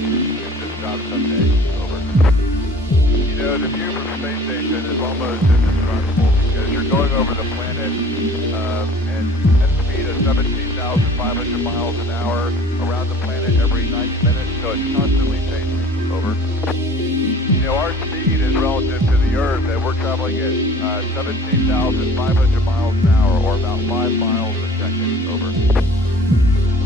get this job someday. Over. You know, the view from space station is almost indescribable because you're going over the planet and at a speed of 17,500 miles an hour around the planet every 90 minutes, so it's constantly changing. Over. You know, our speed is relative to the Earth, and we're traveling at 17,500 miles an hour, or about 5 miles a second. Over.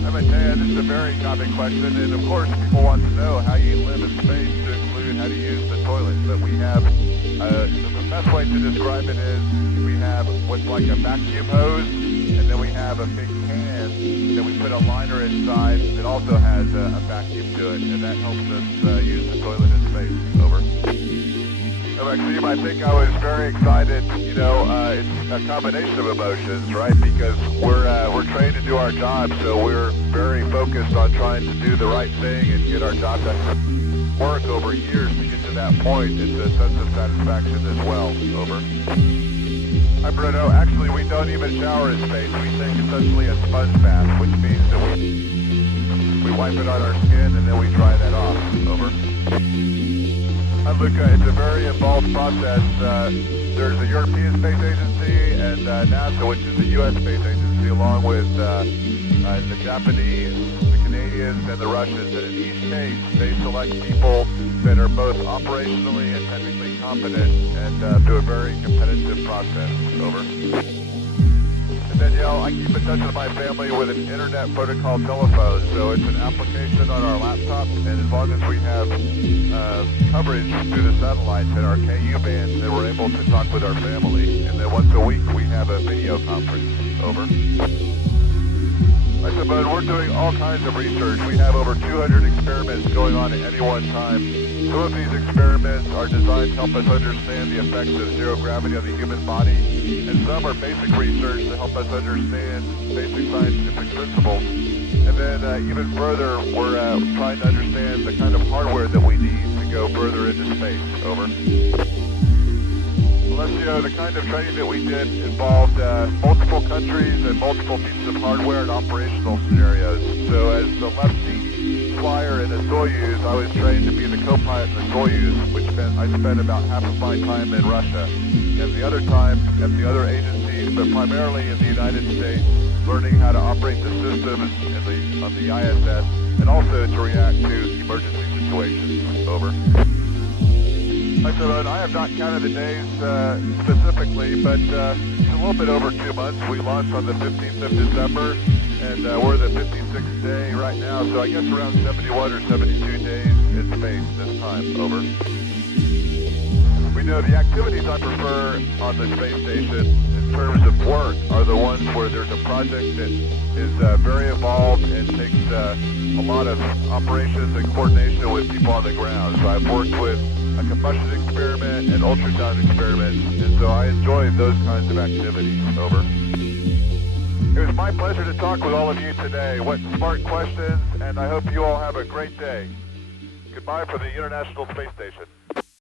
I'm going to tell you, this is a very common question, and of course people want to know how you live in space, to include how to use the toilet. But we have, the best way to describe it is, we have what's like a vacuum hose, and then we have a big can that we put a liner inside that also has a vacuum to it, and that helps us use the toilet in space. Over. Maxime, I think I was very excited. You know, it's a combination of emotions, right? Because we're trained to do our job, so we're very focused on trying to do the right thing and get our job done. Work over years to get to that point. It's a sense of satisfaction as well. Over. Hi, Bruno. Actually, we don't even shower in space. We take essentially a sponge bath, which means that we wipe it on our skin and then we dry that off. Over. Luca, it's a very involved process. There's the European Space Agency and NASA, which is the U.S. Space Agency, along with the Japanese, the Canadians, and the Russians. And in each case, they select people that are both operationally and technically competent and do a very competitive process. Over. Danielle, I keep in touch with my family with an internet protocol telephone, so it's an application on our laptop, and as long as we have coverage through the satellites and our KU band, then we're able to talk with our family. And then once a week we have a video conference. Over. I said, we're doing all kinds of research. We have over 200 experiments going on at any one time. Some of these experiments are designed to help us understand the effects of zero gravity on the human body, and some are basic research to help us understand basic scientific principles. And then even further, we're trying to understand the kind of hardware that we need to go further into space. Over. Alessio, the kind of training that we did involved multiple countries and multiple pieces of hardware and operational scenarios. So as the left seat flyer in the Soyuz, I was trained to be the co-pilot in the Soyuz, which meant I spent about half of my time in Russia, and the other time at the other agencies, but primarily in the United States, learning how to operate the systems on the ISS, and also to react to emergency situations. Over. Hi, Simone. I have not counted the days specifically, but it's a little bit over 2 months. We launched on the 15th of December, and we're the 56th day right now, so I guess around 71 or 72 days in space this time. Over. We know the activities I prefer on the space station in terms of work are the ones where there's a project that is very involved and takes a lot of operations and coordination with people on the ground. So I've worked with a combustion experiment and ultrasound experiments, and so I enjoy those kinds of activities. Over. It was my pleasure to talk with all of you today. What smart questions, and I hope you all have a great day. Goodbye for the International Space Station.